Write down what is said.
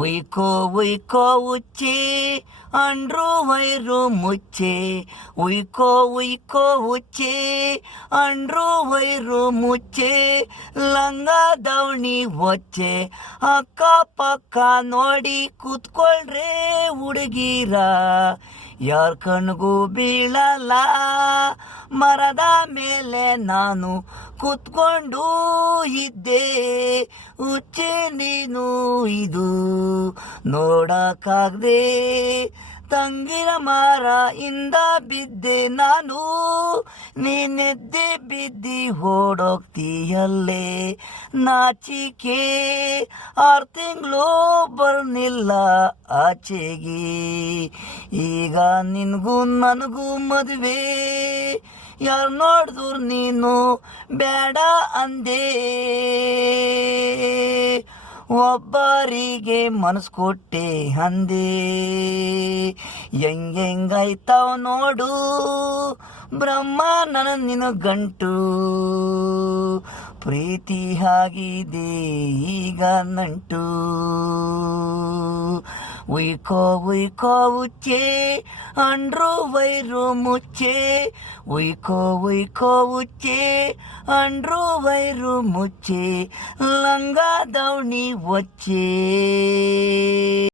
ఉయ్కో ఉయ్కో ఉచ్చి అండ్రు wire ముచ్చి ఉయ్కో ఉయ్కో ఉచ్చి ಅಂಡ್ರು wire ಮುಚ್ಚೆ ಲಂಗ ದವಣಿ ಒಚ್ಚೆ ಅಕ್ಕ ಪಕ್ಕ ನೋಡಿ ಕೂತ್ಕೊಳ್ರೆ ಹುಡುಗೀರ ಯಾರ ಕಣ್ಗೂ ಬೀಳಲ್ಲ ಮರದ ಮೇಲೆ ನಾನು ಕೂತ್ಕೊಂಡು ಇದ್ದೆ ಹುಚ್ಚೆ ನೀನು ಇದು ನೋಡಕ್ಕಾಗ್ದೆ ತಂಗಿನ ಮರ ಇಂದ ಬಿದ್ದೆ ನಾನು ನೀನೆದ್ದೆ ಬಿದ್ದಿ ಓಡೋಗ್ತೀಯಲ್ಲೇ ನಾಚಿಕೆ 6 ತಿಂಗಳು ಬರ್ನಿಲ್ಲ ಆಚೆಗೆ ಈಗ ನಿನಗೂ ನನಗೂ ಮದುವೆ ಯಾರು ನೋಡಿದ್ರು ನೀನು ಬೇಡ ಅಂದೆ ಒಬ್ಬರಿಗೆ ಮನಸ್ಸು ಕೊಟ್ಟೆ ಅಂದೆ ಹೆಂಗಾಯ್ತಾವ ನೋಡು ಬ್ರಹ್ಮ ನಿನ್ನ ಗಂಟು ಪ್ರೀತಿ ಆಗಿದೆ ಈಗ ನಂಟು ಉಯ್ಕೋ ಉಯ್ಕೋ ಉಚ್ಚೆ ಅಂಡ್ರು ವೈರು ಮುಚ್ಚೆ ಉಯ್ಕೋ ಉಯ್ಕೋ ಉಚ್ಚೆ ಅಂಡ್ರು ವೈರು ಮುಚ್ಚೆ ಲಂಗ ದವಣಿ ಒಚ್ಚೆ